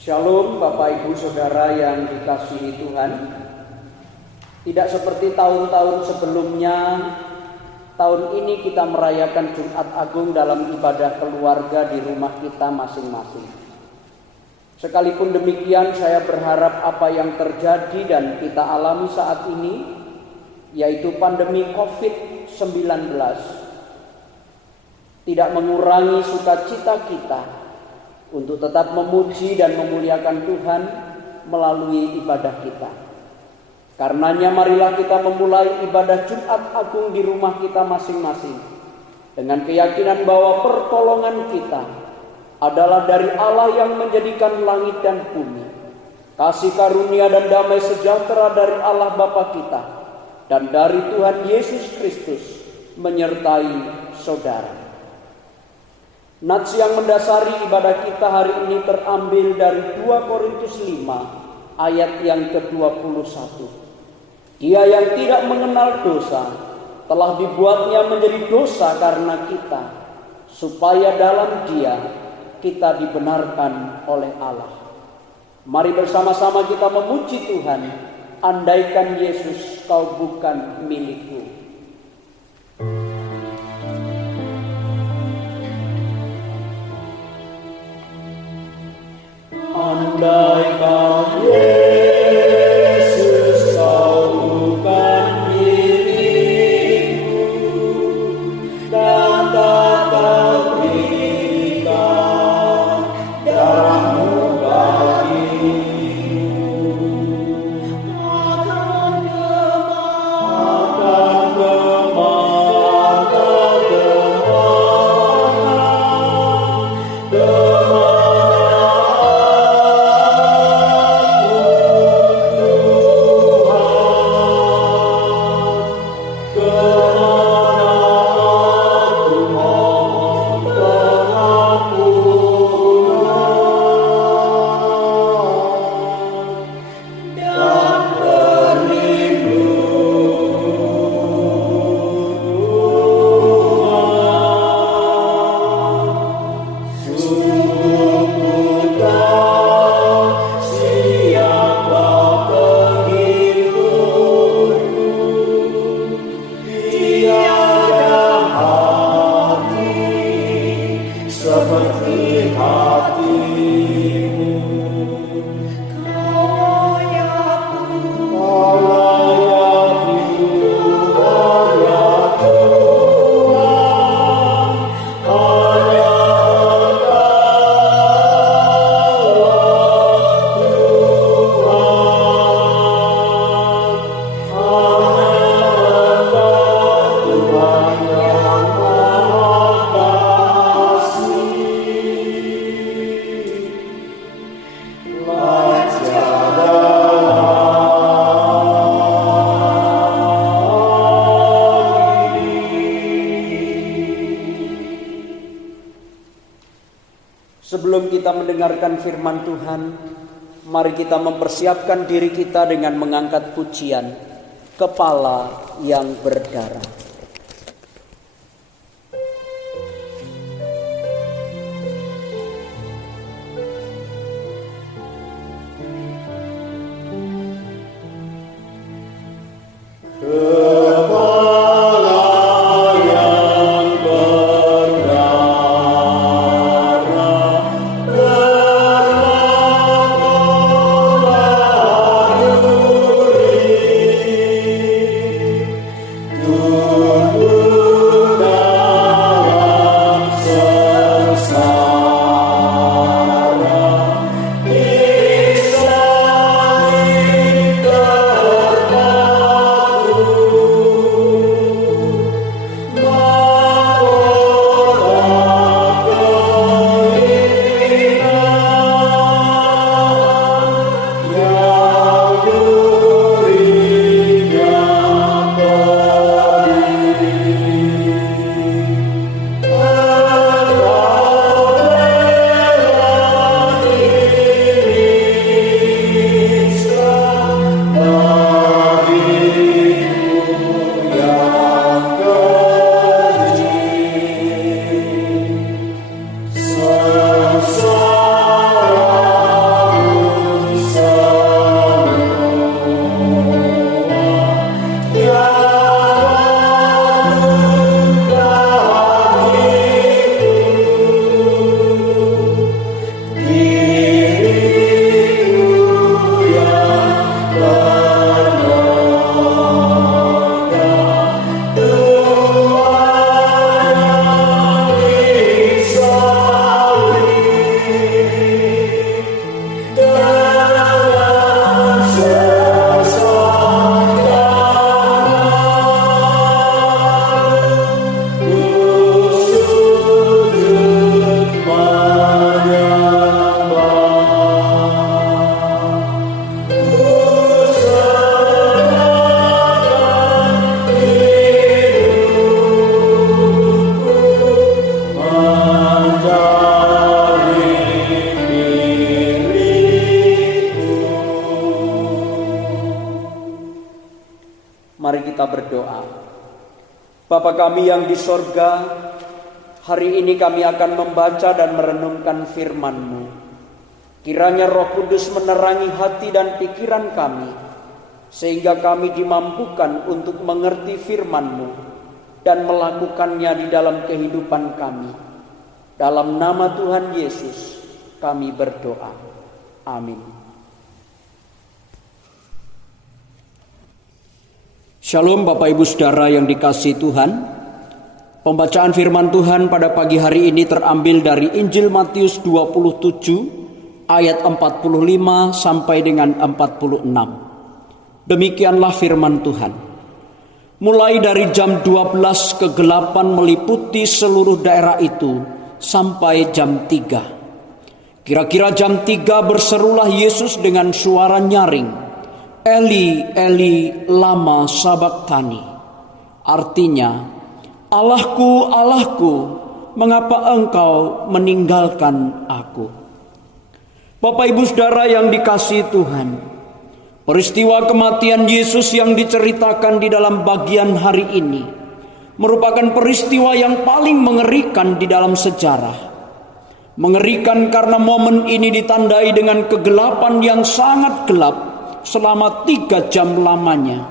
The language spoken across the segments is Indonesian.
Shalom Bapak Ibu Saudara yang dikasihi Tuhan. Tidak seperti tahun-tahun sebelumnya, tahun ini kita merayakan Jumat Agung dalam ibadah keluarga di rumah kita masing-masing. Sekalipun demikian, saya berharap apa yang terjadi dan kita alami saat ini, yaitu pandemi COVID-19, tidak mengurangi sukacita kita untuk tetap memuji dan memuliakan Tuhan melalui ibadah kita. Karenanya marilah kita memulai ibadah Jumat Agung di rumah kita masing-masing dengan keyakinan bahwa pertolongan kita adalah dari Allah yang menjadikan langit dan bumi. Kasih karunia dan damai sejahtera dari Allah Bapa kita dan dari Tuhan Yesus Kristus menyertai saudara. Nats yang mendasari ibadah kita hari ini terambil dari 2 Korintus 5 ayat yang ke-21. Dia yang tidak mengenal dosa telah dibuatnya menjadi dosa karena kita, supaya dalam Dia kita dibenarkan oleh Allah. Mari bersama-sama kita memuji Tuhan. Andaikan Yesus kau bukan milikku. Andaikan Yesus kau bukan milikku, dan tak kau berikan darahmu bagiku, akan Sebelum kita mendengarkan firman Tuhan, mari kita mempersiapkan diri kita dengan mengangkat pujian Kepala yang Berdarah. Tuhan Bapa kami yang di sorga, hari ini kami akan membaca dan merenungkan firman-Mu. Kiranya Roh Kudus menerangi hati dan pikiran kami, sehingga kami dimampukan untuk mengerti firman-Mu dan melakukannya di dalam kehidupan kami. Dalam nama Tuhan Yesus kami berdoa. Amin. Shalom Bapak Ibu Saudara yang dikasihi Tuhan. Pembacaan firman Tuhan pada pagi hari ini terambil dari Injil Matius 27 ayat 45 sampai dengan 46. Demikianlah firman Tuhan. Mulai dari jam 12 kegelapan meliputi seluruh daerah itu sampai jam 3. Kira-kira jam 3 berserulah Yesus dengan suara nyaring, Eli, Eli, lama sabachthani. Artinya, Allahku, Allahku, mengapa engkau meninggalkan aku? Bapak Ibu Saudara yang dikasihi Tuhan, peristiwa kematian Yesus yang diceritakan di dalam bagian hari ini merupakan peristiwa yang paling mengerikan di dalam sejarah. Mengerikan karena momen ini ditandai dengan kegelapan yang sangat gelap selama 3 jam lamanya,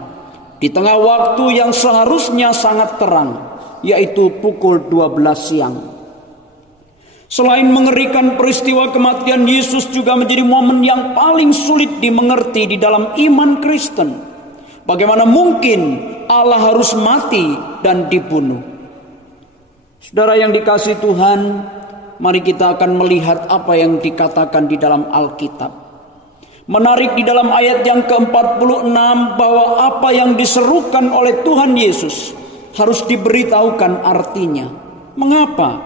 di tengah waktu yang seharusnya sangat terang, yaitu pukul 12 siang. Selain mengerikan, peristiwa kematian Yesus juga menjadi momen yang paling sulit dimengerti di dalam iman Kristen. Bagaimana mungkin Allah harus mati dan dibunuh? Saudara yang dikasihi Tuhan, mari kita akan melihat apa yang dikatakan di dalam Alkitab. Menarik di dalam ayat yang ke-46 bahwa apa yang diserukan oleh Tuhan Yesus harus diberitahukan artinya. Mengapa?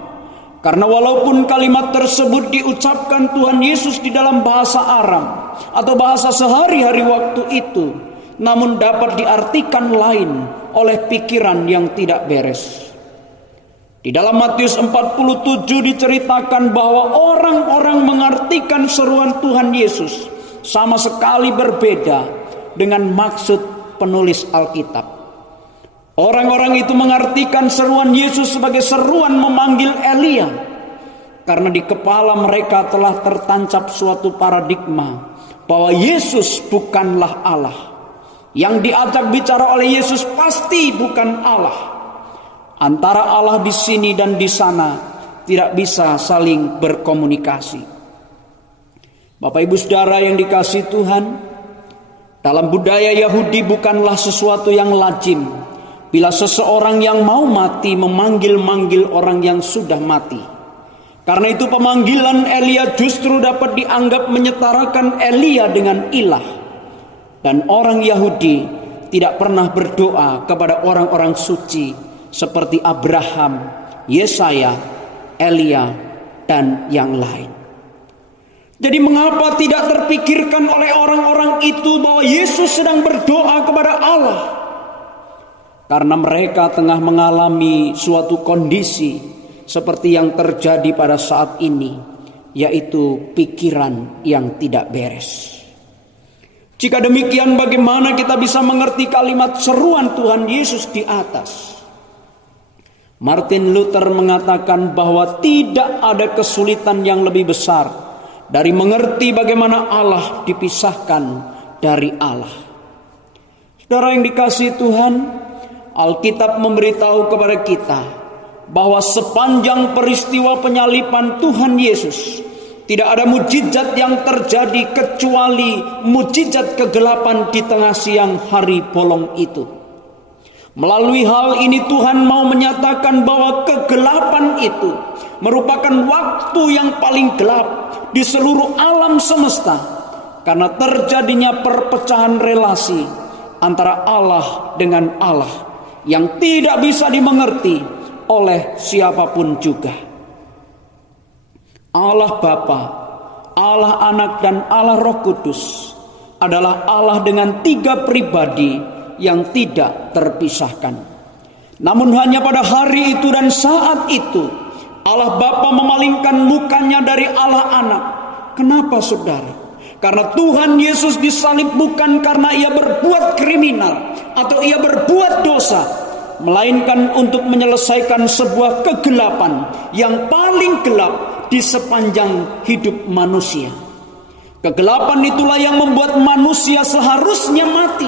Karena walaupun kalimat tersebut diucapkan Tuhan Yesus di dalam bahasa Aram atau bahasa sehari-hari waktu itu, namun dapat diartikan lain oleh pikiran yang tidak beres. Di dalam Matius 47 diceritakan bahwa orang-orang mengartikan seruan Tuhan Yesus sama sekali berbeda dengan maksud penulis Alkitab. Orang-orang itu mengartikan seruan Yesus sebagai seruan memanggil Elia, karena di kepala mereka telah tertancap suatu paradigma bahwa Yesus bukanlah Allah. Yang diajak bicara oleh Yesus pasti bukan Allah. Antara Allah di sini dan di sana tidak bisa saling berkomunikasi. Bapak Ibu Saudara yang dikasihi Tuhan, dalam budaya Yahudi bukanlah sesuatu yang lazim bila seseorang yang mau mati memanggil-manggil orang yang sudah mati. Karena itu pemanggilan Elia justru dapat dianggap menyetarakan Elia dengan ilah. Dan orang Yahudi tidak pernah berdoa kepada orang-orang suci seperti Abraham, Yesaya, Elia, dan yang lain. Jadi mengapa tidak terpikirkan oleh orang-orang itu bahwa Yesus sedang berdoa kepada Allah? Karena mereka tengah mengalami suatu kondisi seperti yang terjadi pada saat ini, yaitu pikiran yang tidak beres. Jika demikian, bagaimana kita bisa mengerti kalimat seruan Tuhan Yesus di atas? Martin Luther mengatakan bahwa tidak ada kesulitan yang lebih besar dari mengerti bagaimana Allah dipisahkan dari Allah. Saudara yang dikasihi Tuhan, Alkitab memberitahu kepada kita bahwa sepanjang peristiwa penyaliban Tuhan Yesus, tidak ada mukjizat yang terjadi kecuali mukjizat kegelapan di tengah siang hari bolong itu. Melalui hal ini Tuhan mau menyatakan bahwa kegelapan itu merupakan waktu yang paling gelap di seluruh alam semesta, karena terjadinya perpecahan relasi antara Allah dengan Allah yang tidak bisa dimengerti oleh siapapun juga. Allah Bapa, Allah Anak, dan Allah Roh Kudus adalah Allah dengan 3 pribadi yang tidak terpisahkan. Namun hanya pada hari itu dan saat itu Allah Bapa memalingkan mukanya dari Allah Anak. Kenapa saudara? Karena Tuhan Yesus disalib bukan karena ia berbuat kriminal atau ia berbuat dosa, melainkan untuk menyelesaikan sebuah kegelapan yang paling gelap di sepanjang hidup manusia. Kegelapan itulah yang membuat manusia seharusnya mati.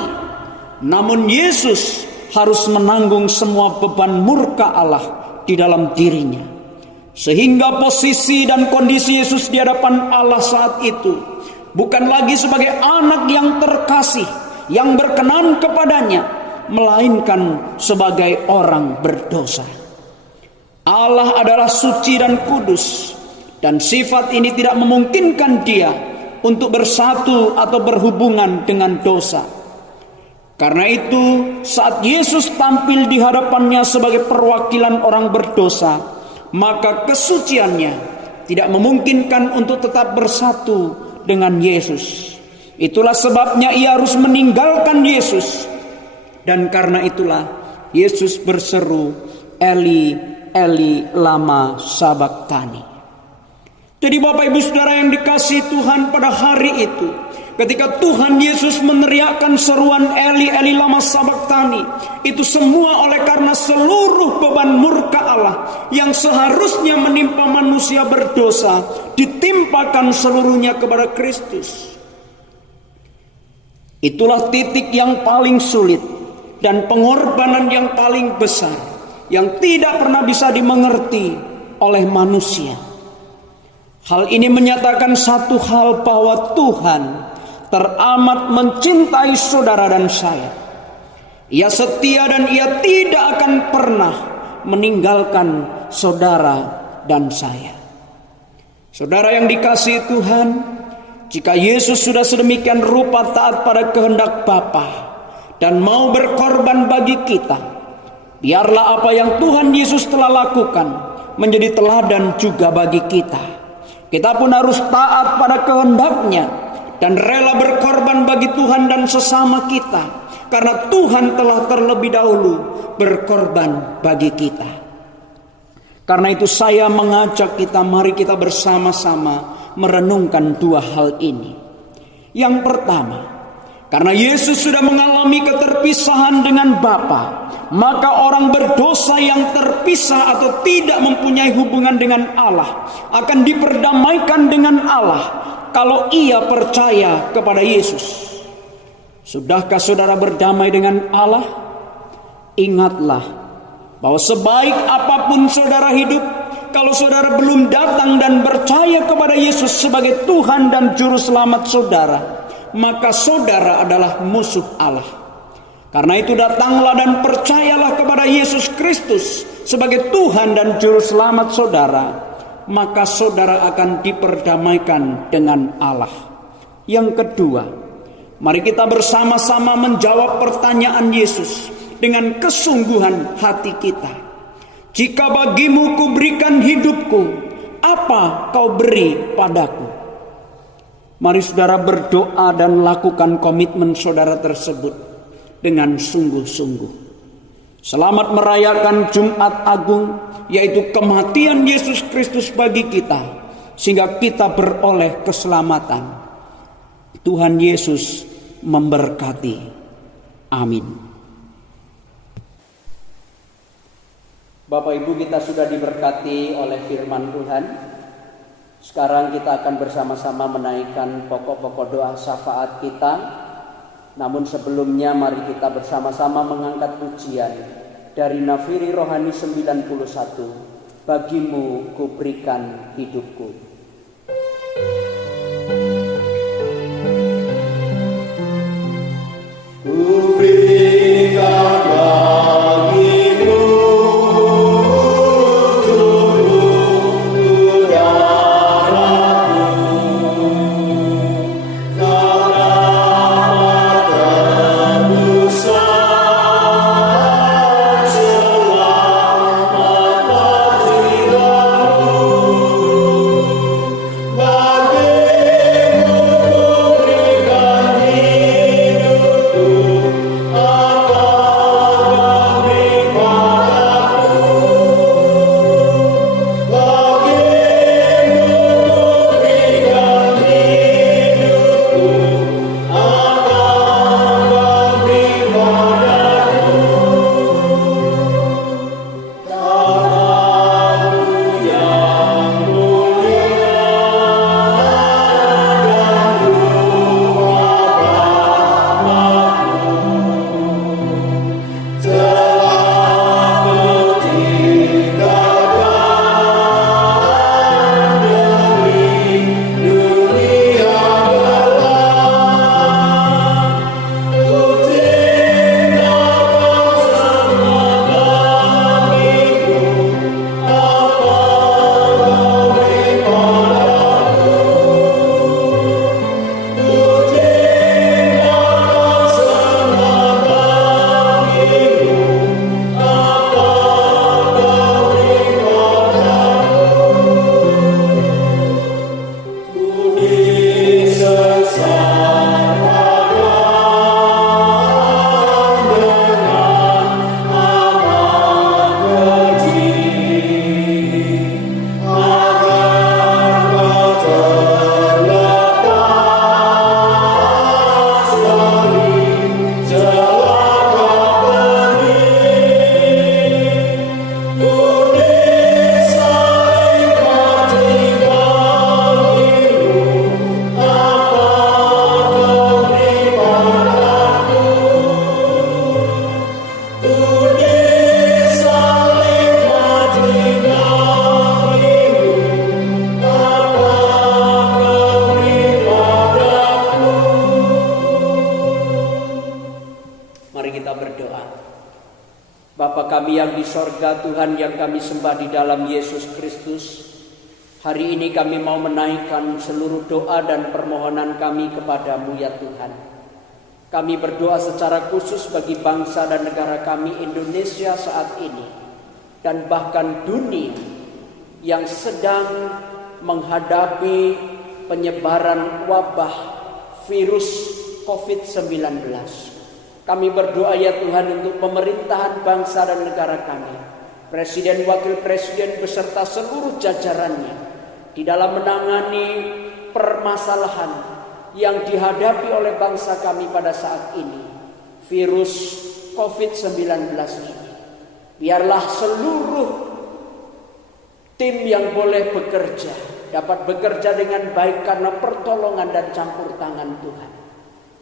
Namun Yesus harus menanggung semua beban murka Allah di dalam dirinya. Sehingga posisi dan kondisi Yesus di hadapan Allah saat itu bukan lagi sebagai anak yang terkasih, yang berkenan kepadanya, melainkan sebagai orang berdosa. Allah adalah suci dan kudus, dan sifat ini tidak memungkinkan dia untuk bersatu atau berhubungan dengan dosa. Karena itu, saat Yesus tampil di hadapannya sebagai perwakilan orang berdosa, maka kesuciannya tidak memungkinkan untuk tetap bersatu dengan Yesus. Itulah sebabnya ia harus meninggalkan Yesus. Dan karena itulah Yesus berseru, Eli, Eli, lama sabachthani. Jadi Bapak Ibu Saudara yang dikasihi Tuhan, pada hari itu ketika Tuhan Yesus meneriakkan seruan Eli, Eli, lama sabachthani, itu semua oleh karena seluruh beban murka Allah yang seharusnya menimpa manusia berdosa ditimpakan seluruhnya kepada Kristus. Itulah titik yang paling sulit dan pengorbanan yang paling besar yang tidak pernah bisa dimengerti oleh manusia. Hal ini menyatakan satu hal, bahwa Tuhan teramat mencintai saudara dan saya. Ia setia dan ia tidak akan pernah meninggalkan saudara dan saya. Saudara yang dikasihi Tuhan, jika Yesus sudah sedemikian rupa taat pada kehendak Bapa dan mau berkorban bagi kita, biarlah apa yang Tuhan Yesus telah lakukan menjadi teladan juga bagi kita. Kita pun harus taat pada kehendak-Nya dan rela berkorban bagi Tuhan dan sesama kita, karena Tuhan telah terlebih dahulu berkorban bagi kita. Karena itu saya mengajak kita, mari kita bersama-sama merenungkan dua hal ini. Yang pertama, karena Yesus sudah mengalami keterpisahan dengan Bapa, maka orang berdosa yang terpisah atau tidak mempunyai hubungan dengan Allah akan diperdamaikan dengan Allah kalau ia percaya kepada Yesus. Sudahkah saudara berdamai dengan Allah? Ingatlah bahwa sebaik apapun saudara hidup, kalau saudara belum datang dan percaya kepada Yesus sebagai Tuhan dan Juru Selamat saudara, maka saudara adalah musuh Allah. Karena itu datanglah dan percayalah kepada Yesus Kristus sebagai Tuhan dan Juru Selamat saudara, maka saudara akan diperdamaikan dengan Allah. Yang kedua, mari kita bersama-sama menjawab pertanyaan Yesus dengan kesungguhan hati kita. Jika bagimu kuberikan hidupku, apa kau beri padaku? Mari saudara berdoa dan lakukan komitmen saudara tersebut dengan sungguh-sungguh. Selamat merayakan Jumat Agung, yaitu kematian Yesus Kristus bagi kita, sehingga kita beroleh keselamatan. Tuhan Yesus memberkati. Amin. Bapak Ibu, kita sudah diberkati oleh firman Tuhan. Sekarang kita akan bersama-sama menaikkan pokok-pokok doa syafaat kita. Namun sebelumnya mari kita bersama-sama mengangkat pujian dari Nafiri Rohani 91, Bagimu kuberikan hidupku. Kuberikan sorga, Tuhan yang kami sembah di dalam Yesus Kristus, hari ini kami mau menaikkan seluruh doa dan permohonan kami kepadamu ya Tuhan. Kami berdoa secara khusus bagi bangsa dan negara kami Indonesia saat ini, dan bahkan dunia yang sedang menghadapi penyebaran wabah virus COVID-19. Kami berdoa ya Tuhan untuk pemerintahan bangsa dan negara kami, Presiden, Wakil Presiden beserta seluruh jajarannya di dalam menangani permasalahan yang dihadapi oleh bangsa kami pada saat ini, virus COVID-19 ini. Biarlah seluruh tim yang boleh bekerja dapat bekerja dengan baik karena pertolongan dan campur tangan Tuhan,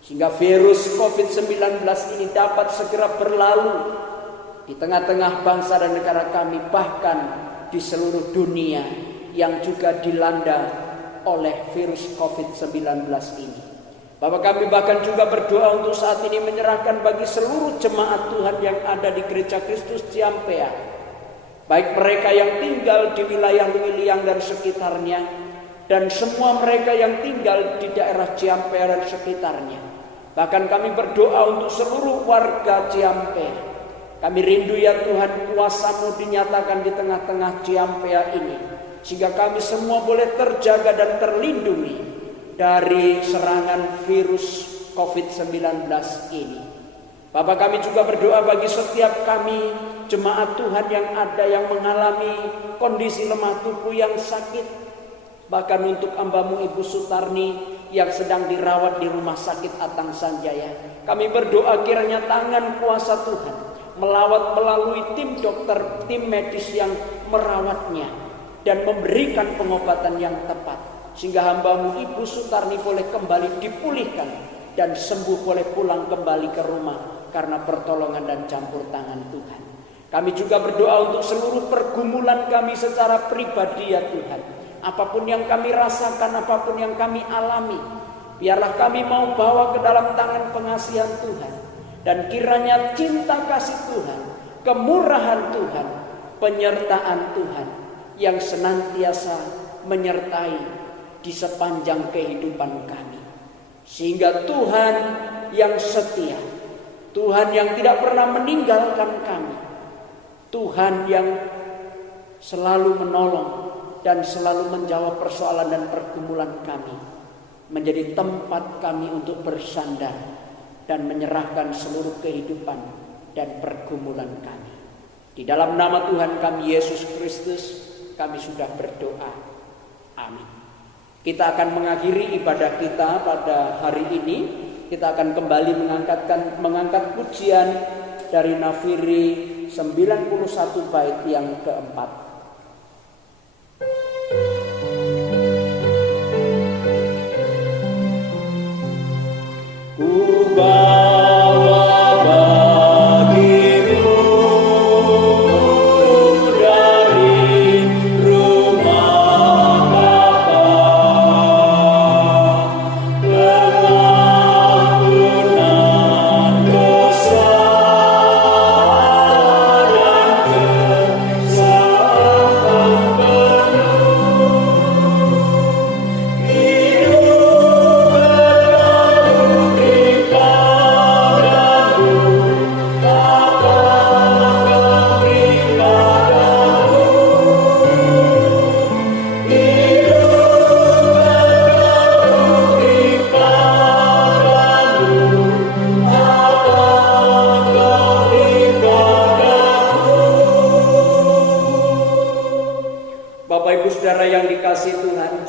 sehingga virus COVID-19 ini dapat segera berlalu di tengah-tengah bangsa dan negara kami, bahkan di seluruh dunia yang juga dilanda oleh virus COVID-19 ini. Bapak, kami bahkan juga berdoa untuk saat ini menyerahkan bagi seluruh jemaat Tuhan yang ada di Gereja Kristus Ciampea, baik mereka yang tinggal di wilayah Luiliang dan sekitarnya, dan semua mereka yang tinggal di daerah Ciampea dan sekitarnya. Bahkan kami berdoa untuk seluruh warga Ciampea. Kami rindu ya Tuhan, kuasa-Mu dinyatakan di tengah-tengah Ciampea ini, sehingga kami semua boleh terjaga dan terlindungi dari serangan virus COVID-19 ini. Bapak, kami juga berdoa bagi setiap kami jemaat Tuhan yang ada yang mengalami kondisi lemah tubuh yang sakit. Bahkan untuk hamba-Mu Ibu Sutarni yang sedang dirawat di Rumah Sakit Atang Sanjaya, kami berdoa kiranya tangan kuasa Tuhan melawat melalui tim dokter, tim medis yang merawatnya dan memberikan pengobatan yang tepat, sehingga hamba-Mu Ibu Sutarni boleh kembali dipulihkan dan sembuh, boleh pulang kembali ke rumah karena pertolongan dan campur tangan Tuhan. Kami juga berdoa untuk seluruh pergumulan kami secara pribadi ya Tuhan. Apapun yang kami rasakan, apapun yang kami alami, biarlah kami mau bawa ke dalam tangan pengasihan Tuhan. Dan kiranya cinta kasih Tuhan, kemurahan Tuhan, penyertaan Tuhan yang senantiasa menyertai di sepanjang kehidupan kami. Sehingga Tuhan yang setia, Tuhan yang tidak pernah meninggalkan kami, Tuhan yang selalu menolong dan selalu menjawab persoalan dan pergumulan kami, menjadi tempat kami untuk bersandar dan menyerahkan seluruh kehidupan dan pergumulan kami. Di dalam nama Tuhan kami Yesus Kristus kami sudah berdoa. Amin. Kita akan mengakhiri ibadah kita pada hari ini. Kita akan kembali mengangkat pujian dari Nafiri 91 bait yang keempat.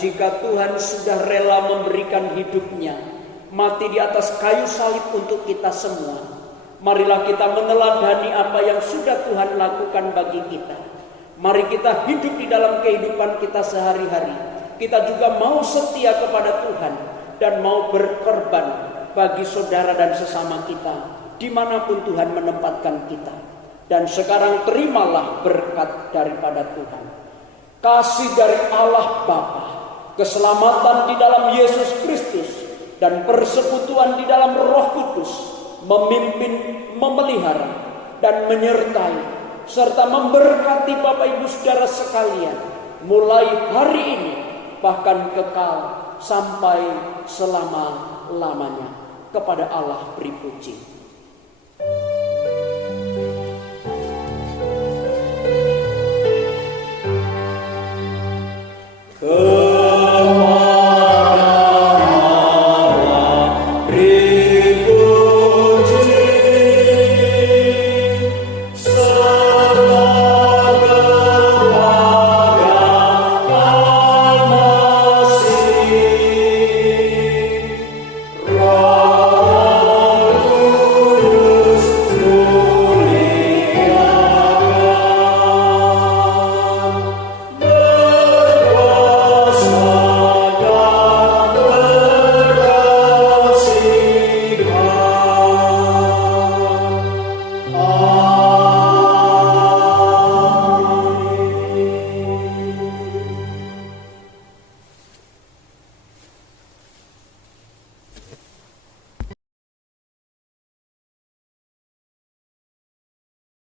Jika Tuhan sudah rela memberikan hidupnya, mati di atas kayu salib untuk kita semua, marilah kita meneladani apa yang sudah Tuhan lakukan bagi kita. Mari kita hidup di dalam kehidupan kita sehari-hari. Kita juga mau setia kepada Tuhan dan mau berkorban bagi saudara dan sesama kita dimanapun Tuhan menempatkan kita. Dan sekarang terimalah berkat daripada Tuhan, kasih dari Allah Bapa, keselamatan di dalam Yesus Kristus, dan persekutuan di dalam Roh Kudus memimpin, memelihara, dan menyertai serta memberkati Bapak Ibu Saudara sekalian mulai hari ini bahkan kekal sampai selama-lamanya. Kepada Allah beri puji.